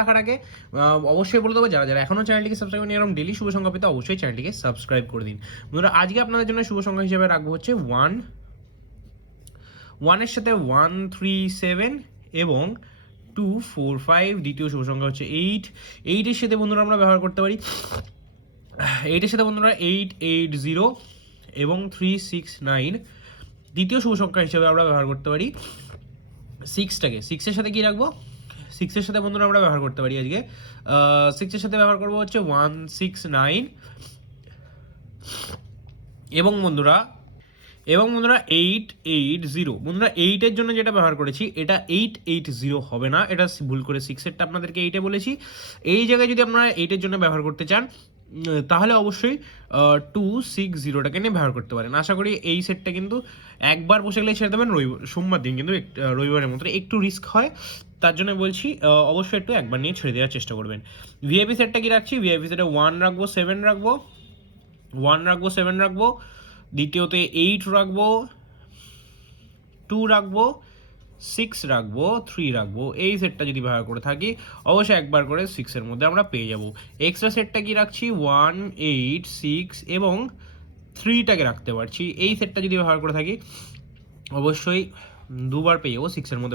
রাখার আগে অবশ্যই বলে দেবো, যারা যারা এখনও চ্যানেলটিকে সাবস্ক্রাইব করেনি, এরকম ডেলি শুভ সংখ্যা পেতে অবশ্যই চ্যানেলটিকে সাবস্ক্রাইব করে দিন। বন্ধুরা আজকে আপনাদের জন্য শুভ সংখ্যা হিসেবে রাখবো হচ্ছে 1 এর সাথে 1 3 7 এবং 2 4 5। দ্বিতীয় শুভ সংখ্যা হচ্ছে 8 এর সাথে বন্ধুরা আমরা ব্যবহার করতে পারি 8 এর সাথে বন্ধুরা 8 8 0 এবং 3 6 9। দ্বিতীয় শুভ সংখ্যা হিসেবে আমরা ব্যবহার করতে পারি 6টাকে। 6 এর সাথে কি রাখবো? 6 এর সাথে বন্ধুরা আমরা ব্যবহার করতে পারি আজকে 6 এর সাথে ব্যবহার করবো হচ্ছে 1 6 9 এবং বন্ধুরা 8 8 0। বন্ধুরা 8 এর জন্য যেটা ব্যবহার করেছি এটা 8 8 0 হবে না, এটা ভুল করে 6 এরটা আপনাদেরকে 8 এ বলেছি। এই জায়গায় যদি আপনারা 8 এর জন্য ব্যবহার করতে চান তাহলে অবশ্যই 2 6 0টাকে নিয়ে ব্যবহার করতে পারেন। আশা করি এই সেটটা কিন্তু একবার বসে গেলে ছেড়ে দেবেন। সোমবার দিন কিন্তু রবিবারের মতো একটু রিস্ক হয়, তার জন্য বলছি অবশ্যই একটু একবার নিয়ে ছেড়ে দেওয়ার চেষ্টা করবেন। ভিআইপি সেটটা কি রাখছি? ভিআইপি সেটে 1 রাখবো 7 রাখবো 1 রাখবো 7 রাখবো, দ্বিতীয়তে 8 রাখবো 2 রাখবো 6 রাখবো 3 রাখবো। এই সেটটা যদি ব্যবহার করে থাকি অবশ্যই একবার করে 6 এর মধ্যে আমরা পেয়ে যাব। এক্সট্রা সেটটা কি রাখছি? 1 8 6 এবং 3টাকে রাখতে পারছি। এই সেটটা যদি ব্যবহার করে থাকি অবশ্যই দুবার পেয়ে যাবো 6 এর মধ্যে।